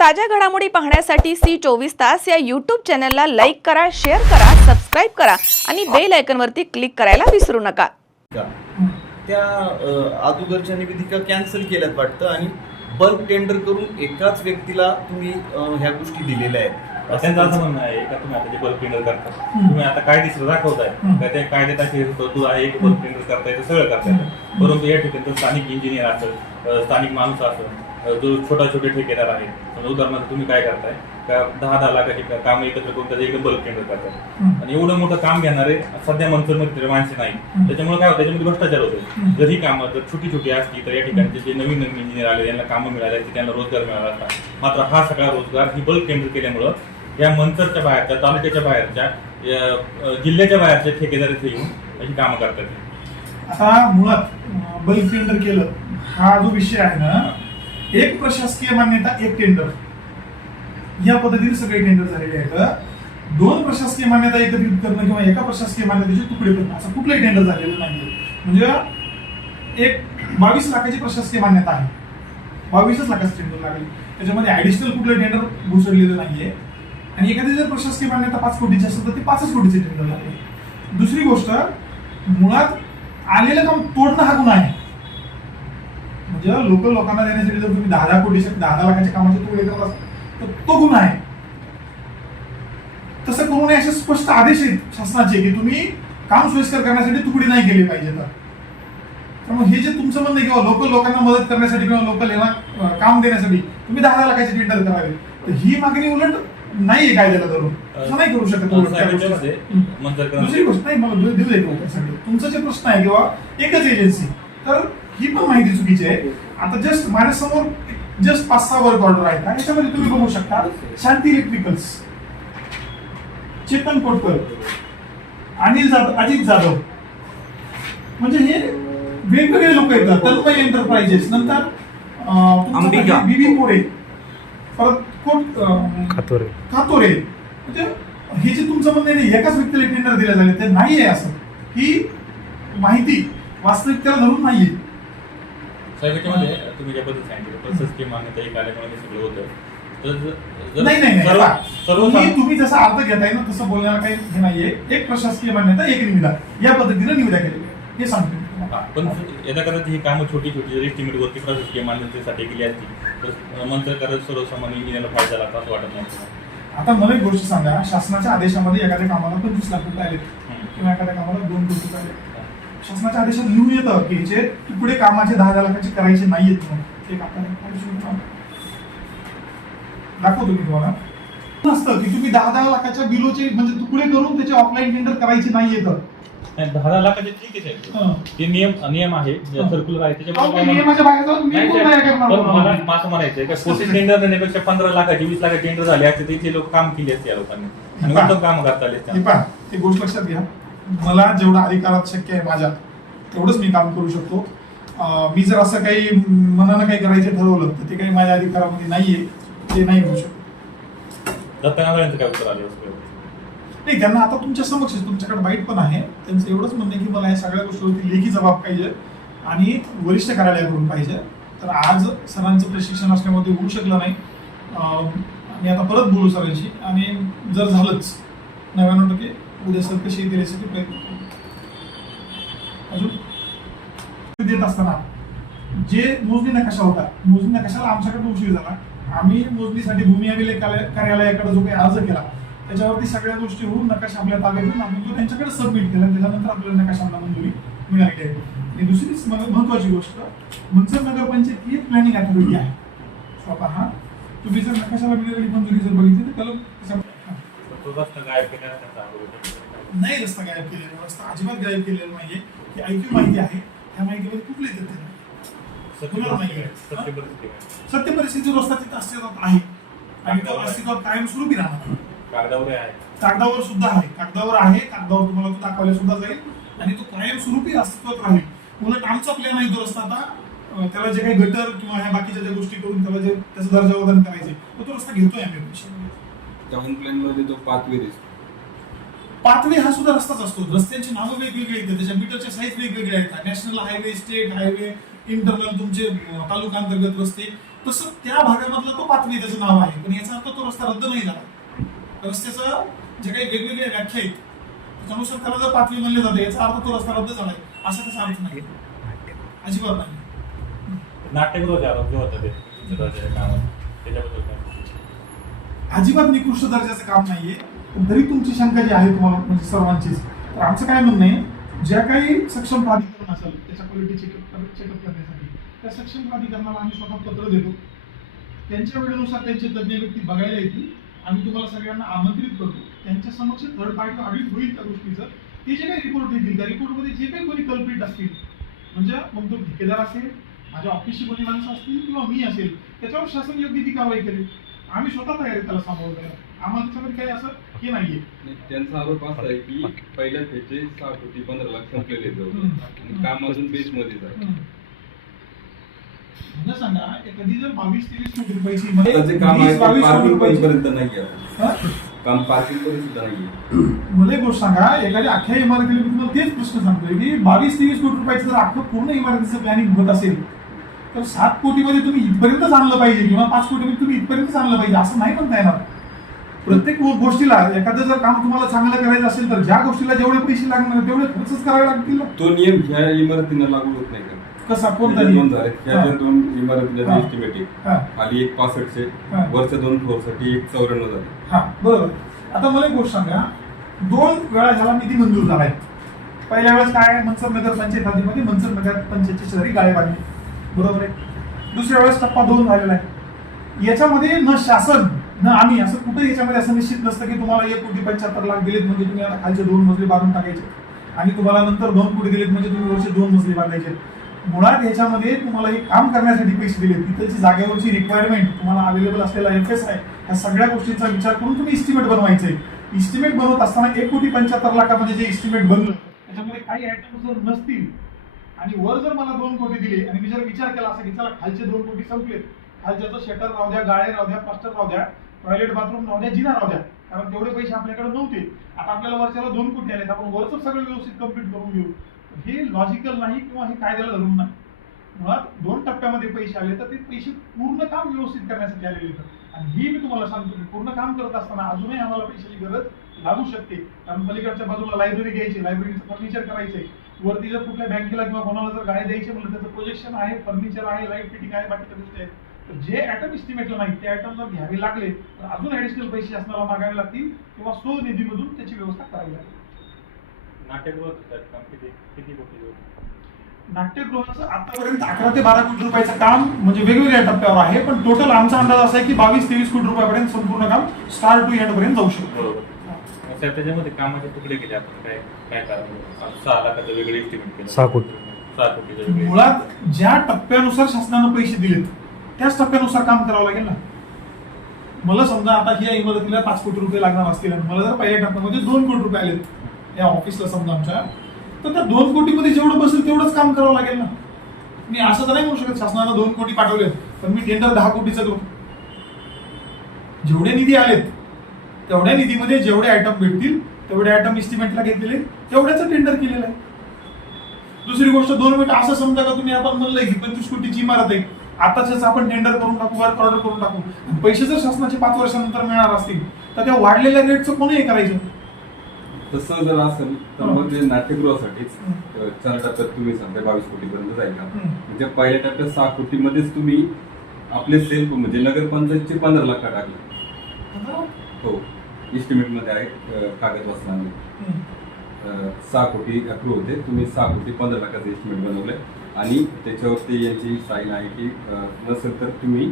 ताज्या घडामोडी पाहण्यासाठी सी चोवीस तास या यूट्यूब चॅनलला लाईक करा शेअर करा सबस्क्राईब करा आणि बेल आयकॉनवरती क्लिक करायला विसरू नका. त्या अगोदरच्या निवेदिका कॅन्सल केल्यात वाटतं आणि बल्क टेंडर करून एकाच व्यक्तीला तुम्ही ह्या गोष्टी दिलेल्या आहेत. त्यांचं असं म्हणणं आहे का तुम्ही आता जे बल्क टेंडर करता तुम्ही आता कायदेशीर दाखवताय. का त्या कायद्यात असे तरतूद आहे एक बल्क टेंडर करता येतं सगळं करता येतं परंतु या ठिकाणी स्थानिक इंजिनियर असेल स्थानिक माणूस असेल जो छोटा छोटे ठेकेदार आहेत. समजा उदाहरणार्थ तुम्ही काय करताय का दहा दहा लाखाचे काम एकत्र करून त्याचं एकदम बल्क टेंडर करताय. आणि एवढं मोठं काम घेणारे सध्या मनसरमध्ये माणसे नाही त्याच्यामुळे काय होतं त्याच्यामध्ये भ्रष्टाचार होतो. जर ही कामं जर छोटी छोटी असली तर या ठिकाणी जे नवीन नवीन इंजिनियर आले यांना कामं मिळाली असती त्यांना रोजगार मिळाला असता. मात्र हा सगळा रोजगार ही बल्क टेंडर केल्यामुळं या मंचरच्या बाहेरच्या तालुक्याच्या बाहेरच्या जिल्ह्याच्या बाहेरच्या ठेकेदार इथे येऊन ही कामं करतात. आता मुळात बल्क टेंडर केलं हा जो विषय आहे ना एक प्रशासकीय मान्यता एक टेंडर या पद्धतीने सगळे टेंडर झालेले आहेत. दोन प्रशासकीय मान्यता एकत्रित करणं किंवा एका प्रशासकीय मान्यतेचे तुकडे करणं असं कुठलंही टेंडर झालेलं नाही म्हणजे एक बावीस लाखाची प्रशासकीय मान्यता आहे. बावीसच लाखाचं टेंडर लागले. त्याच्यामध्ये ॲडिशनल कुठलं टेंडर घुसडलेलं नाहीये. आणि एखादी जर प्रशासकीय मान्यता पाच कोटीची असेल तर ते पाचच कोटीचे टेंडर लागले. दुसरी गोष्ट मुळात आलेलं काम तोडणं हा गुन्हा आहे. म्हणजे लोकल लोकांना देण्यासाठी जर तुम्ही दहा दहा कोटीचे दहा दहा लाखाच्या कामाचे तुकडे करत असाल तर तो गुन्हा आहे. तसं करू नये असे स्पष्ट आदेश आहेत शासनाचे की तुम्ही काम सोयीस्कर करण्यासाठी तुकडे नाही केले पाहिजे तर. त्यामुळे हे जे तुमचं म्हणणं आहे किंवा लोकल लोकांना मदत करण्यासाठी किंवा लोकल यांना काम देण्यासाठी तुम्ही दहा दहा लाखाचे टेंडर करावे तर ही मागणी उलट नाहीये कायद्याला धरून. असं नाही करू शकत दुसरी गोष्ट नाही मला देऊ दे तुमचा जे प्रश्न आहे किंवा एकच एजन्सी तर ही पण माहिती चुकीची आहे. आता जस्ट माझ्यासमोर जस्ट पाच सहा वर्क ऑर्डर आहेत. आणि याच्यामध्ये तुम्ही बघू शकता शांती इलेक्ट्रिकल्स चेतन कोटकर अनिल जाधव अजित जाधव. म्हणजे हे वेगवेगळे लोक येतात तन्मय एंटरप्राइजेस नंतर अंबिका. बीबी मोरे. परत कोट खातोरे. खातोरे. म्हणजे हे जे तुमचं म्हणणं आहे एकाच व्यक्तीला टेंडर दिले झाले ते नाही आहे असं. ही माहिती वास्तविकतेला धरून नाहीये. याच्यामध्ये तुम्ही ज्या पद्धतीने सांगितलं प्रशासकीय मान्यता एक आल्यामुळे हे सगळं होतं. नाही नाही नाही. पहा, सर्व तुम्ही तुम्ही जसा अर्थ घेताय ना तसं बोलण्याला काही हे नाहीये. एक प्रशासकीय मान्यता एक निविदा. या पद्धतीने निविदा केलेली आहे हे सांगतो मी तुम्हाला. पण यदा कदाचित ही कामं छोटी छोटी जर एस्टिमेट वरती प्रशासकीय मान्यतेसाठी केली असती तर मंत्र करत सर्वसामान्य इंजिनियरला फायदा झाला असं वाटत नाही. तुम्हाला? आता मला एक गोष्ट सांगा. शासनाच्या आदेशामध्ये एखाद्या कामाला पंचवीस लाख रुपये आले. किंवा एखाद्या कामाला दोन कोटी रुपये आले शासनाच्या आदेशात लिहून येतं की जे तुकडे कामाचे दहा दहा लाखाचे करायचे नाहीयेत म्हणून. दाखवतो मी तुम्हाला. नसतं की तुम्ही दहा दहा लाखाच्या बिलोचे म्हणजे तुकडे करून त्याचे ऑफलाईन टेंडर करायचे नाही, दहा दहा लाखाचे ठीक आहे हं. ते नियम नियम आहे. हं. सर्क्युलर आहे अहो, त्याच्यामुळे ते काय मला- नियमाच्या बाहेर जाऊन मी नाही, कोण साहेब, काय करणार पण मला तुम्हाला? मला असं म्हणायचं आहे का? कोटी टेंडर देण्यापेक्षा पंधरा लाखाची वीस लाखाची टेंडर झाले असते तर इथे लोक काम केली असते या लोकांनी. आणि. उत्तम काम करता आले असते हे पहा ते गोष्ट लक्षात घ्या. मला जेवढं अधिकारात शक्य आहे माझ्या तेवढंच मी काम करू शकतो. मी जर असं काही मनानं काही करायचं ठरवलं तर ते काही माझ्या अधिकारामध्ये नाहीये ते नाही होऊ शकत. दत्तानारायणचं काय उत्तर आले नाही त्यांना आता तुमच्या समक्ष तुमच्याकडे वाईट पण आहे. त्यांचं एवढंच म्हणणं की मला या सगळ्या गोष्टीवरती लेखी जबाब पाहिजे आणि वरिष्ठ कार्यालयाकडून पाहिजे. तर आज सरांचं प्रशिक्षण असल्यामुळे होऊ शकलं नाही. आणि आता परत बोलू सरांशी. आणि जर झालंच नव्याण्णव टक्के उद्या सर कशी येतील प्रयत्न करू. अजून? देत असताना जे मोजणी नकाशा होता मोजणी नकाशाला आमच्याकडे उशीर झाला? आम्ही मोजणीसाठी भूमी अभिलेख कार्यालयाकडे जो काही अर्ज केला त्याच्यावरती सगळ्या गोष्टी होऊन नकाशा आपल्या ताब्यात घेऊन आपण तो त्यांच्याकडे सबमिट केला त्याच्यानंतर आपल्याला नकाशाला मंजुरी मिळाली आहे. आणि दुसरीच महत्वाची गोष्ट म्हणजे नगरपंचायत ही प्लॅनिंग अथॉरिटी आहे. स्वतः तुम्ही जर नकाशाला मिळालेली मंजुरी जर बघितली तर कलम नाही रस्ता गायब केलेला रस्ता अजिबात गायब केलेला नाहीये. ही ऐक्यू माहिती आहे. त्या माहितीमध्ये कुठले तथ्य नाही. सत्य नाही परिस्थिती आहे. सत्य परिस्थिती रस्ता तिथं अस्तित्वात आहे. आणि तो अस्तित्वात कायमस्वरूपी राहणार. कागदावर आहे. कागदावर सुद्धा आहे. कागदावर आहे. कागदावर तुम्हाला तो दाखवला सुद्धा जाईल. आणि तो कायमस्वरूपी अस्तित्वात राहील. उलट आमचा प्लॅन आहे तो रस्ता आता त्याला जे काही गटर किंवा ह्या बाकीच्या ज्या गोष्टी करून त्याला जे त्याचा दर्जा वदन करायचे तो तो रस्ता घेतोय आम्ही. टाउन प्लॅनमध्ये तो पाथवे दिसतो पाथवे हा सुद्धा रस्ताच असतो. रस्त्यांची नावं वेगवेगळी आहेत त्याच्या मीटरच्या साईज वेगवेगळे आहेत. National highway state highway internal तुमचे तालुका अंतर्गत रस्ते. तसं त्या भागामधला तो पाचवी त्याचं नाव आहे. पण याचा अर्थ तो रस्ता रद्द नाही झाला. रस्त्याचं जे काही वेगवेगळ्या व्याख्या आहेत त्याच्यानुसार त्याला जर पाचवी म्हणले जाते याचा अर्थ तो रस्ता रद्द झालाय. असा त्याचा अर्थ नाही. अजिबात नाही. नाट्यगृह आरोग्य होतं ते त्याच्याबद्दल अजिबात निकृष्ट दर्जाचं काम नाहीये. पण तरी तुमची शंका जी आहे तुम्हाला म्हणजे सर्वांचीच तर आमचं काय म्हणणं आहे ज्या काही सक्षम प्राधिकरण असेल त्याच्या क्वालिटी चेकअप चेकअप करण्यासाठी त्या सक्षम प्राधिकरणाला आम्ही स्वतः पत्र देतो. त्यांच्या वेळेनुसार त्यांचे तज्ज्ञ व्यक्ती बघायला येतील आम्ही तुम्हाला सगळ्यांना आमंत्रित करतो. त्यांच्या समक्ष थर्ड पार्टी ऑडिट होईल त्या गोष्टीचं. ते जे काही रिपोर्ट देतील त्या रिपोर्टमध्ये जे काही कोणी कल्पित असतील म्हणजे मग तो ठेकेदार असेल माझ्या ऑफिसची कोणी माणसं असतील किंवा मी असेल त्याच्यावर शासन योग्य ती कारवाई करेल. आम्ही स्वतः तयार त्याला सामोरं जायला आम्हाला त्याच्यामध्ये काही असं हे नाहीये. आणि त्यांचा आरोप असा आहे की पहिल्या फेजचे सहा कोटी पंधरा लाख संपलेले. आणि काम अजून बेस मध्येच आहे. मला सांगा एखादी जर बावीस तेवीस कोटी रुपयाची त्याचे काम आहे वीस, बावीस कोटी पार्किंग रुपयाची पर्यंत नाही आहे. हा? काम पार्किंग पर्यंत सुद्धा नाहीये मला एक गोष्ट सांगा एखाद्या अख्ख्या इमारतीला मी तुम्हाला तेच प्रश्न सांगतोय की बावीस तेवीस कोटी रुपयाचं जर अख्खं पूर्ण इमारतीचं प्लॅनिंग होत असेल तर सात कोटीमध्ये तुम्ही इथपर्यंतच आणलं पाहिजे किंवा पाच कोटीमध्ये तुम्ही इथपर्यंतच आणलं पाहिजे असं नाही म्हणता येणार. प्रत्येक गोष्टीला एखादं जर काम तुम्हाला चांगलं करायचं असेल तर ज्या गोष्टीला जेवढे पैसे लागणार तेवढे खर्चच करावे लागतील ना. तो नियम ह्या इमारतींना लागू होत नाही का कसा कोणता नियम? दोन झाले ह्या हा. ज्या दोन इमारतीला हा. एस्टिमेट आहे हा. खाली एक पासष्टचे हा. वरच्या दोन फ्लोअरसाठी एक चौऱ्याण्णव झाले हा बरोबर आता मला एक गोष्ट सांगा दोन वेळा ह्याला निधी मंजूर झालाय पहिल्या वेळेस काय? मनसर नगर पंचायत हद्दीमध्ये मनसर नगर पंचायतची शेजारी गाळे बांधली बरोबर आहे दुसऱ्या वेळेस टप्पा दोन झालेला आहे याच्यामध्ये न शासन न आम्ही असं कुठे याच्यामध्ये असं निश्चित नसतं की तुम्हाला एक कोटी पंच्याहत्तर लाख दिलेत म्हणजे तुम्ही आता खालचे दोन मजले बांधून टाकायचे. आणि तुम्हाला नंतर दोन कोटी दिलेत म्हणजे तुम्ही वरचे दोन मजले बांधायचे. मुळात याच्यामध्ये तुम्हाला हे काम करण्यासाठी पैसे दिले तिथलची जागेवरची रिक्वायरमेंट तुम्हाला अवेलेबल असलेला एफ एस आहे या सगळ्या गोष्टींचा विचार करून तुम्ही इस्टिमेट बनवायचे. इस्टिमेट बनवत असताना एक कोटी पंच्याहत्तर लाखामध्ये जे इस्टिमेट बनलं त्याच्यामध्ये काही आयटम जर नसतील आणि वर जर मला दोन कोटी दिले आणि मी जर विचार केला असा की चला खालचे दोन कोटी संपलेत खालच्याचं शटर राहू द्या गाळे राहू द्या प्लास्टर राहू द्या टॉयलेट बाथरूम राहू द्या जिना राहू द्या. कारण तेवढे पैसे आपल्याकडे नव्हते. आता आपल्याला वर्षाला दोन कोटी आले आपण वरच सगळं व्यवस्थित कंप्लीट करून घेऊ. हे लॉजिकल नाही किंवा हे कायद्याला धरून नाही. मुळात दोन टप्प्यामध्ये पैसे आले तर ते पैसे पूर्ण काम व्यवस्थित करण्यासाठी आलेले आहेत. आणि ही मी तुम्हाला सांगतो की पूर्ण काम करत असताना अजूनही आम्हाला पैशाची गरज लागू शकते. कारण पलीकडच्या बाजूला लायब्ररी घ्यायची लायब्ररीचं फर्निचर करायचंय वरती जर कुठल्या बँकेला किंवा कोणाला जर गाडी द्यायची म्हणलं त्याचं प्रोजेक्शन आहे फर्निचर आहे लाइट फिटिंग आहे बाकीच्या गोष्टी आहेत. तर जे ऍटम इस्टिमेटला नाही ते ऍटम जर घ्यावे लागले तर अजून ऍडिशनल पैसे शासनाला मागावे लागतील किंवा स्व निधीमधून त्याची व्यवस्था करावी लागेल. नाट्यगृह काम किती किती कोटी नाट्यगृहाचं आतापर्यंत अकरा ते बारा कोटी रुपयाचं काम म्हणजे वेगवेगळ्या टप्प्यावर आहे पण टोटल आमचा अंदाज असा आहे की बावीस तेवीस कोटी रुपयापर्यंत संपूर्ण काम स्टार्ट टू एंड पर्यंत जाऊ शकतो. साहेब त्याच्यामध्ये कामाचे तुकडे केले आपण. काय काय कारण? सहा लाखाचं वेगळे एस्टिमेट केलं. सहा कोटी. सहा मुळात ज्या टप्प्यानुसार शासनानं पैसे दिलेत त्याच टप्प्यानुसार काम करावं लागेल ना. मला समजा आता ही इमारतीला पाच कोटी रुपये लागणार असतील आणि मला जर पहिल्या टप्प्यामध्ये दोन कोटी रुपये आलेत या ऑफिसला समजा आमच्या तर त्या दोन कोटीमध्ये जेवढं बसेल तेवढंच काम करावं लागेल ना. मी असं तर नाही म्हणू शकत शासनाला दोन कोटी पाठवलेत पण मी टेंडर दहा कोटीचं करू. जेवढे निधी आलेत तेवढ्या निधीमध्ये जेवढे आयटम भेटतील तेवढे आयटम इस्टिमेटला घेतलेले तेवढ्याच टेंडर केलेलं आहे. दुसरी गोष्ट दोन मिनिट असं समजा का तुम्ही आपण म्हणलंय की पंचवीस कोटीची इमारत आहे. आताच आपण टेंडर करून टाकू वर्क ऑर्डर करून टाकू. पैसे जर शासनाचे पाच वर्षानंतर मिळणार असतील तर त्या वाढलेल्या रेटचं कोणी हे करायचं? तसं जर असेल तर मग ते नाट्यगृहासाठीच अं, चार टप्प्यात तुम्ही सांगताय बावीस कोटी पर्यंत जाईल. म्हणजे पहिल्या टप्प्यात सहा कोटीमध्येच तुम्ही आपले सेल्फ म्हणजे नगरपंचायतचे पंधरा लाख टाकले हो. इस्टिमेटमध्ये आहे कागद वाचनामध्ये सहा कोटी अप्रूव्ह होते तुम्ही सहा कोटी पंधरा लाखाचं एस्टिमेट बनवलंय. आणि त्याच्यावरती यांची साईन आहे की नसेल तर तुम्ही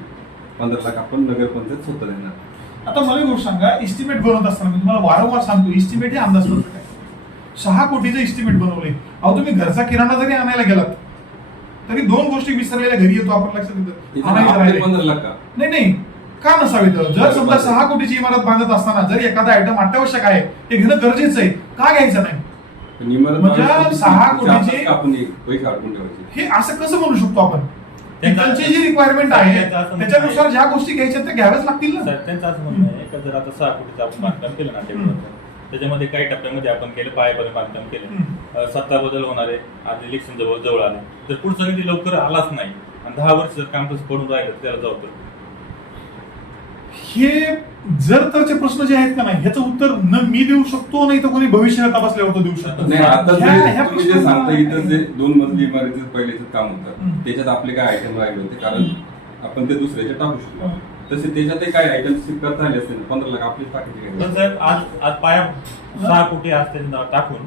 पंधरा लाख आपण नगरपंचायत स्वतः देणार. आता मला गोष्ट सांगा इस्टिमेट बनवत असताना मी तुम्हाला वारंवार सांगतो इस्टिमेट हे अंदाजपत्रक आहे सहा कोटीचं इस्टिमेट बनवलंय. अहो तुम्ही घरचा किराणा जरी आणायला गेलात तरी दोन गोष्टी विसरलेल्या घरी येतो आपण लक्षात येतं. नाही नाही का नसावे तर जर समजा सहा कोटीची इमारत बांधत असताना जर एखादा आयटम अत्यावश्यक आहे ते घेणं गरजेचं आहे का घ्यायचं नाही? म्हणजे सहा कोटीचे- हे पैसे अडकून ठेवायचे. हे असं कसं म्हणू शकतो आपण? त्यांचा- जी रिक्वायरमेंट आहे त्याच्यानुसार ज्या गोष्टी घ्यायच्या त्या घ्याव्याच लागतील ना? त्यांचं असं म्हणणं आहे का जर आता सहा कोटीचं आपण बांधकाम केलं नाट्यगृहाचं त्याच्यामध्ये काही टप्प्यामध्ये आपण केलं पायापर्यंत बांधकाम केलं. सत्ता बदल होणार आहे आज इलेक्शन जवळ जवळ आले. तर पुढचा निधी लवकर आलाच नाही. आणि दहा वर्ष जर काम तसं पडून राहिलं त्याला जबाबदार. हे जर तरचे प्रश्न जे आहेत का नाही ह्याचं उत्तर न मी देऊ शकतो नाही तर कोणी भविष्यात तपासल्यावर तो देऊ शकतो नाही. आता जे सांगता इथं दोन मजली इमारतीचं पहिलेच काम होतं. त्याच्यात आपले काय आयटम राहिले होते? कारण आपण ते दुसऱ्याच्या टाकू शकतो. तसे त्याच्यातही काय आयटम करता आले असतील? पंधरा लाख काय? साहेब आज आज पाया सहा कोटी असते टाकून.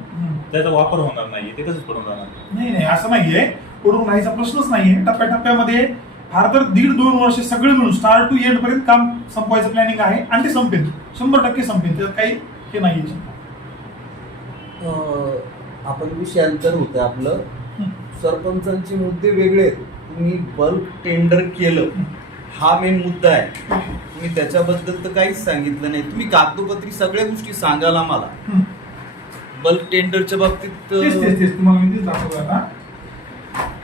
त्याचा वापर होणार नाही ते तसंच पडून राहणार नाही नाही असं नाहीये. पडून राहायचा प्रश्नच नाहीये. टप्प्याटप्प्यामध्ये फार तर दीड दोन वर्ष सगळे मिळून स्टार्ट टू एंड पर्यंत काम संपवायचं प्लॅनिंग आहे आणि ते संपेल. शंभर टक्के संपेल. त्यात काही हे नाहीये. अं, आपण विषयांतर होतं आपलं. सरपंचांचे मुद्दे वेगळे आहेत. तुम्ही बल्क टेंडर केलं. हा. मेन मुद्दा आहे. तुम्ही त्याच्याबद्दल तर काहीच सांगितलं नाही. तुम्ही कागदोपत्री सगळ्या गोष्टी सांगाल आम्हाला. बल्क टेंडरच्या बाबतीत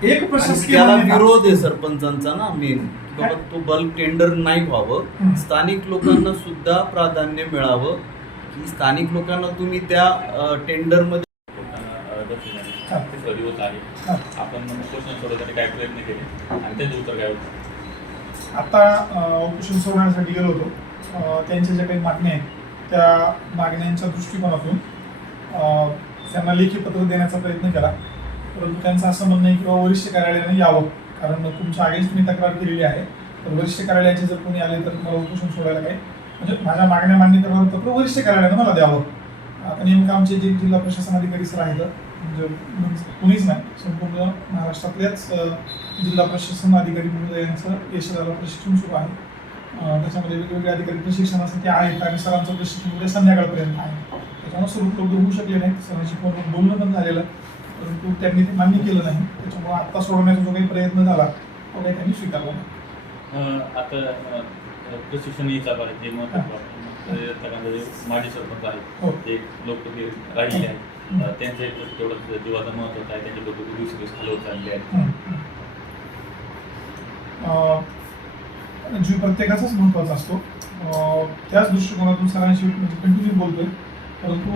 एक प्रशासकीय त्याला मान्यता- विरोध आहे सरपंचांचा ना मेन बाबा तो बल्क टेंडर नाही व्हावं. हं. स्थानिक लोकांना सुद्धा प्राधान्य मिळावं. की स्थानिक लोकांना तुम्ही त्या टेंडरमध्ये आहे. हा. आपण क्वेश्चन सोडवण्यासाठी काय प्रयत्न केले? आणि त्याचे उत्तर काय होतं? आता उपोषण सोडवण्यासाठी गेलो होतो. अं, त्यांच्या ज्या काही मागण्या आहेत त्या मागण्यांच्या दृष्टिकोनातून अं, त्यांना लेखी पत्र देण्याचा प्रयत्न केला. परंतु त्यांचं असं म्हणणं आहे किंवा वरिष्ठ कार्यालयाने यावं. कारण तुमच्या अगेन्स्ट मी तक्रार केलेली आहे. तर वरिष्ठ कार्यालयाचे जर कोणी आले तर मला उपोषण सोडायला काय? म्हणजे माझ्या मागण्या मान्य करणार पत्र वरिष्ठ कार्यालयानं मला द्यावं. आता नेमकं आमचे जे जिल्हा प्रशासन अधिकारी सर आहेत म्हणजे, म्हणजे कुणीच नाही संपूर्ण महाराष्ट्रातल्याच जिल्हा प्रशासन अधिकारी महोदयांचं यशदाला प्रशिक्षण सुरू आहे. त्याच्यामध्ये वेगवेगळे अधिकारी प्रशिक्षणासाठी आहेत आणि सरांचं प्रशिक्षण उद्या संध्याकाळपर्यंत आहे. त्याच्यामुळे सुरू उपलब्ध होऊ शकले नाही सरांशी फोनवर बोलणं पण झालेलं. परंतु त्यांनी ते मान्य केलं नाही. त्याच्यामुळे आत्ता सोडवण्याचा जो काही प्रयत्न झाला तो काही त्यांनी स्वीकारला नाही. आता अं, प्रशिक्षणही चालू आहे जे जे माजी सरपंच हो. आहेत जे लोकप्रिय राहिले आहेत. त्यांचं एक तेवढंच जीवाचं महत्त्वाचं आहे. त्यांचे लोक दिवस दिवस हलवत चालले आहेत. जीव प्रत्येकाचाच महत्त्वाचा असतो. त्याच दृष्टिकोनातून सरांशी म्हणजे कंटिन्यू बोलतोय. परंतु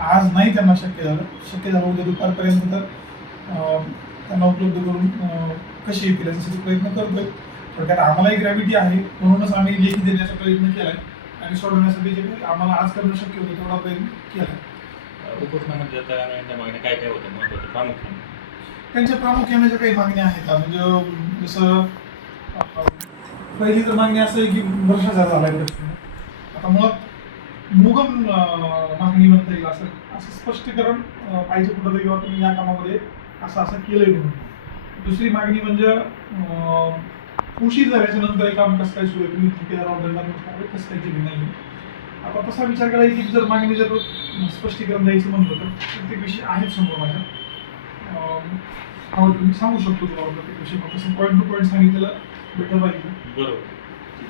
आज नाही त्यांना शक्य झालं. शक्य झालं उद्या दुपारपर्यंत तर त्यांना उपलब्ध करून कशी येतील याच्यासाठी प्रयत्न करतोय. थोडक्यात आम्हालाही ग्रॅव्हिटी आहे म्हणूनच आम्ही लेखी देण्याचा प्रयत्न केलाय आणि सोडवण्यासाठी जे काही आम्हाला आज करणं शक्य होतं तेवढा प्रयत्न उपोषणामध्ये मागण्या काय काय होत्या? महत्त्वाच्या प्रामुख्याने. त्यांच्या प्रामुख्याने ज्या काही मागण्या आहेत का म्हणजे जसं पहिली तर मागणी असं आहे की भ्रष्टाचार झालाय प्रश्न. आता मुळात मुगम मागणी म्हणता येईल असं. असं स्पष्टीकरण पाहिजे कुठं किंवा तुम्ही या कामामध्ये असं असं केलंय म्हणून. दुसरी मागणी म्हणजे उशीर झाल्याच्यानंतर हे काम कसं काय सुरू आहे? तुम्ही ठेकेदारावर दंडात्मक कसं काय केली नाही? आता तसा विचार करायचा की जर मागणी जर स्पष्टीकरण द्यायचं म्हणलं तर प्रत्येक विषय आहेत समोर माझ्या. अं, आवड हो, तुम्ही सांगू शकतो तुम्हाला प्रत्येक विषय कसं पॉईंट टू पॉईंट सांगितलेलं बेटर पाहिजे बरोबर.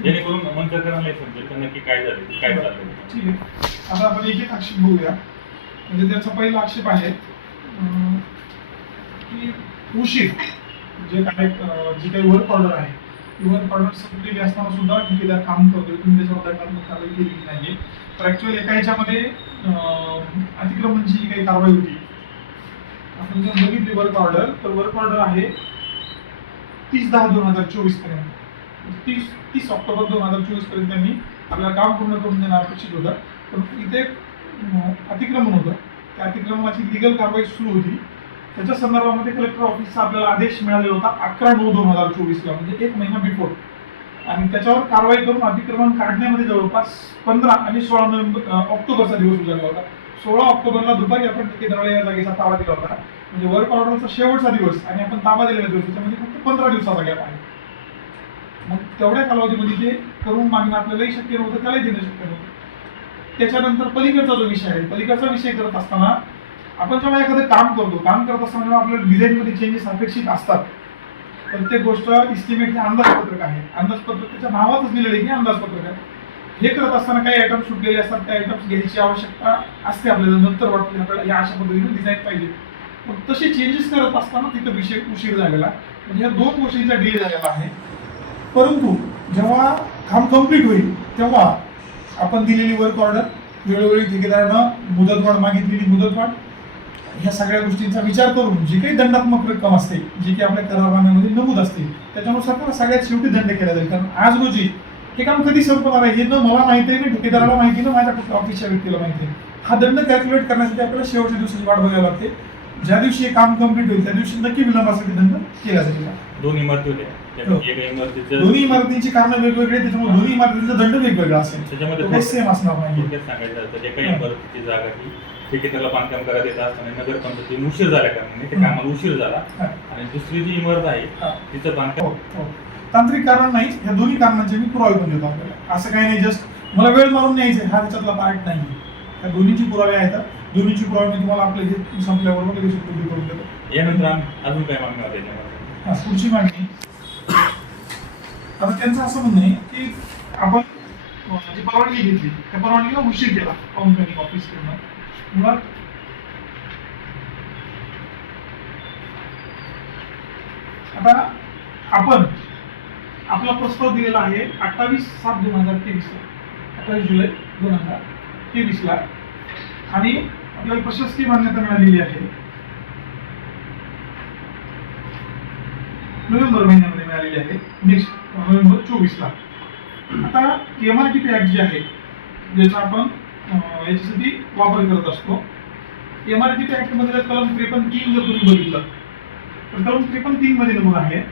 जेणेकरून मंत्र्यांना समजेल की नक्की काय झालं काय चाललंय? ठीक आहे. आता आपण एक एक आक्षेप बघूया. म्हणजे त्यांचा पहिला आक्षेप आहे अं, की उशीर जे काय अं, जी काही वर्क ऑर्डर आहे ती वर्क ऑर्डर संपलेली असताना सुद्धा ठेकेदार काम करतोय तुम्ही त्याच्यावर दंडात्मक कारवाई केलेली नाहीये. तर ऍक्च्युअली एका ह्याच्यामध्ये अं, अतिक्रमणची जी काही कारवाई होती आपण जर बघितली वर्क ऑर्डर तर वर्क ऑर्डर आहे तीस दहा दोन हजार चोवीसपर्यंत. तीस तीस ऑक्टोबर दोन हजार चोवीसपर्यंत त्यांनी आपल्याला काम पूर्ण करून देणं अपेक्षित होतं. पण इथे अतिक्रमण होतं. त्या अतिक्रमणाची लिगल कारवाई सुरू होती. त्याच्या संदर्भामध्ये कलेक्टर ऑफिसचा आपल्याला आदेश मिळालेला होता अकरा नऊ दोन हजार चोवीसला म्हणजे एक महिना बिफोर आणि त्याच्यावर कारवाई करून अतिक्रमण काढण्यामध्ये जवळपास पंधरा आणि सोळा नोव्हेंबर ऑक्टोबरचा दिवस उजाडला होता. सोळा ऑक्टोबरला दुपारी आपण ठेकेदाराला या जागेचा ताबा दिला होता. म्हणजे वर्क ऑर्डरचा शेवटचा दिवस आणि आपण ताबा दिलेला दिवस त्याच्यामध्ये फक्त पंधरा दिवसाचा गॅप आहे. मग तेवढ्या कालावधीमध्ये ते करून मागणं आपल्यालाही शक्य नव्हतं त्यालाही देणं शक्य नव्हतं. त्याच्यानंतर पलीकडचा जो विषय आहे पलीकडचा विषय करत असताना आपण जेव्हा एखादं काम करतो काम करत असताना जेव्हा आपल्याला डिझाईनमध्ये चेंजेस अपेक्षित असतात प्रत्येक गोष्ट इस्टिमेट हे अंदाजपत्रक आहे. अंदाजपत्रक त्याच्या नावातच दिलेलं आहे की अंदाजपत्रक आहे. हे करत असताना काही आयटम सुटलेले असतात त्या आयटम्स घ्यायची आवश्यकता असते आपल्याला नंतर वाटते आपल्याला या अशा पद्धतीने डिझाईन पाहिजे. पण तसे चेंजेस करत असताना तिथं विषय उशीर झालेला. म्हणजे ह्या दोन गोष्टींचा डिले झालेला आहे. परंतु जेव्हा काम कंप्लीट होईल तेव्हा आपण दिलेली वर्क ऑर्डर वेळोवेळी ठेकेदारानं मुदतवाढ मागितलेली मुदतवाढ ह्या सगळ्या गोष्टींचा विचार करून जी काही दंडात्मक रक्कम असते जी काही आपल्या करारनाम्यामध्ये नमूद असते त्याच्यानुसार त्याला सगळ्यात शेवटी दंड केला जाईल. कारण आज रोजी हे काम कधी संपणार आहे हे न मला माहिती आहे ना ठेकेदाराला माहिती ना माझ्या ऑफिसच्या व्यक्तीला माहिती आहे. हा दंड कॅल्क्युलेट करण्यासाठी आपल्याला शेवटच्या दिवसाची वाट बघावी लागते. ज्या दिवशी हे काम कंप्लीट होईल त्या दिवशी नक्की विलंबासाठी दंड केला जाईल दोन इमारती होत्या. त्यापैकी एका इमारतीचं दोन्ही इमारतींची कारणं वेगवेगळी त्याच्यामुळे दोन्ही इमारतींचा दंड वेगवेगळा असेल. त्याच्यामध्ये तो काही सेम असणार नाही सांगायचं झालं तर एका इमारतीची जागा ही ठेकेदाराला बांधकाम करायला येत असताना नगरपंचायतीने उशीर झाल्या कारणाने त्या कामाला उशीर झाला. हा. आणि दुसरी जी इमारत आहे हा. तिचं हो, बांधकाम हो. तांत्रिक कारण नाही या दोन्ही कारणांचे मी पुरावे पण देतो आपल्याला. असं काही नाही जस्ट मला वेळ मारून न्यायचं हा त्याच्यातला पार्ट नाही या दोन्हीची पुरावे आहेत. दोन्हीची पुरावे मी तुम्हाला आपलं हे संपल्याबरोबर लगेच उपलब्ध करून देतो यानंतर आम्ही अजून काय मागणी होते हा, पुढची मागणी. आता त्यांचं असं म्हणणं आहे की आपण जी परवानगी घेतली त्या परवानगीला उशीर केला टाउन प्लॅनिंग ऑफिसकडनं मुळात आता आपण आपला प्रस्ताव दिलेला आहे अठ्ठावीस सात दोन हजार तेवीसला. अठ्ठावीस जुलै दोन हजार तेवीसला. आणि आपल्याला प्रशासकीय मान्यता मिळालेली आहे. नोव्हेंबर महिन्यामध्ये मिळालेली आहे. नेक्स्ट नोव्हेंबर चोवीसला. आता M R T P act जे आहे ज्याचा आपण याच्यासाठी वापर करत असतो. एम आर टी पी ऍक्टमध्ये कलम त्रेपन्न तीन जर तुम्ही बघितलं तर कलम त्रेपन्न तीन मध्ये नमूद आहे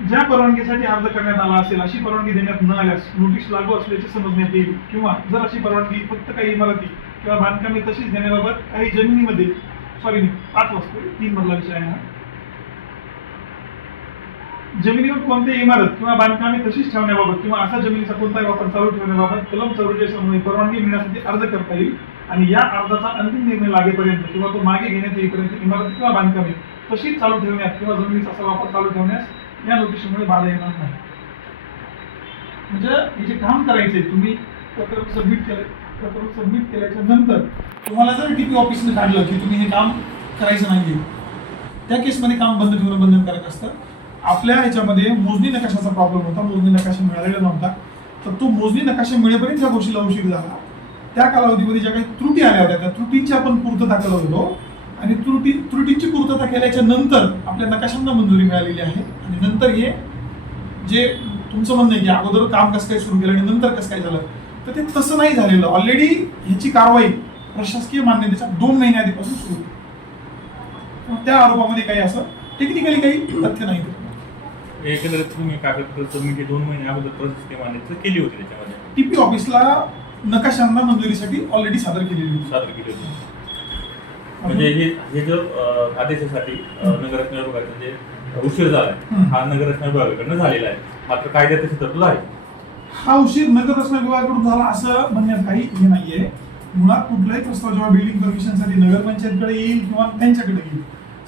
ज्या परवानगीसाठी अर्ज करण्यात आला असेल अशी परवानगी देण्यात न आल्यास नोटीस लागू असल्याचे समजण्यात येईल. किंवा जर अशी परवानगी फक्त काही इमारती किंवा बांधकामे तशीच देण्याबाबत काही जमिनीमध्ये सॉरी पाच वाजता तीन मधला विषय आहे हा. जमिनीवर कोणतीही इमारत किंवा बांधकामे तशीच ठेवण्याबाबत किंवा असा जमिनीचा कोणताही वापर चालू ठेवण्याबाबत कलम चौवेचाळीस परवानगी मिळण्यासाठी अर्ज करता येईल आणि या अर्जाचा अंतिम निर्णय लागेपर्यंत किंवा तो मागे घेण्यात येईपर्यंत इमारत किंवा बांधकामे तशीच चालू ठेवण्यात किंवा जमिनीचा असा वापर चालू ठेवण्यास या नोटिशीमुळे बाधा येणार नाही. म्हणजे हे जे काम करायचे तुम्ही प्रकरण सबमिट केलं प्रकरण सबमिट केल्याच्यानंतर तुम्हाला जर टीपी ऑफिसने काढलं की तुम्ही हे काम करायचं नाहीये त्या केसमध्ये काम बंद ठेवणं बंधनकारक असतं. आपल्या ह्याच्यामध्ये मोजणी नकाशाचा प्रॉब्लेम होता मोजणी नकाशा मिळालेला नव्हता तर तो मोजणी नकाशा मिळेपर्यंत ज्या गोष्टीला उशीर झाला. त्या कालावधीमध्ये ज्या काही त्रुटी आल्या होत्या त्या त्रुटींची आपण पूर्तता करत होतो. आणि त्रुटी त्रुटींची पूर्तता केल्याच्यानंतर आपल्या नकाशांना मंजुरी मिळालेली आहे. आणि नंतर हे जे तुमचं म्हणणं आहे की अगोदर काम कसं काय सुरू केलं आणि नंतर कसं काय झालं तर ते तसं नाही झालेलं. ऑलरेडी ह्याची कारवाई प्रशासकीय मान्यतेच्या दोन महिन्या आधीपासून सुरू होती. त्या आरोपामध्ये काही असं टेक्निकली काही तथ्य नाही. एकंदरीत तुम्ही कागदपत्र सबमिट दोन महिने अगोदर प्रशासकीय मान्यता केली होती त्याच्यामध्ये. टीपी ऑफिसला नकाशांना मंजुरीसाठी ऑलरेडी सादर केलेली होती. सादर केली होती. म्हणजे हे हे जर अं, आदेशासाठी नगररचना विभागाचा जे उशीर हम्म. हा नगररचना विभागाकडनं झालेला आहे. मात्र कायद्यात तशी तरतूद आहे हा उशीर नगर रचना विभागाकडून झाला असं म्हणण्यात काही हे नाहीये. मुळात कुठलाही प्रस्ताव जेव्हा बिल्डिंग परमिशनसाठी नगरपंचायतकडे येईल किंवा त्यांच्याकडे येईल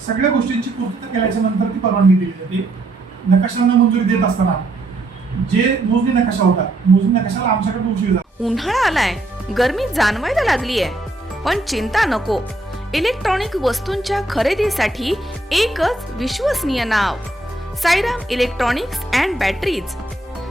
सगळ्या गोष्टींची पूर्तता केल्याच्यानंतर ती परवानगी दिली जाते. नकाशांना मंजुरी देत असताना जे मोजणी नकाशा होता मोजणी नकाशाला आमच्याकडे उशीर झाला. उन्हाळा आलाय गर्मी जाणवायला लागली आहे पण चिंता नको. इलेक्ट्रॉनिक वस्तूंच्या खरेदीसाठी एकच विश्वसनीय नाव साईराम इलेक्ट्रॉनिक्स अँड बॅटरीज.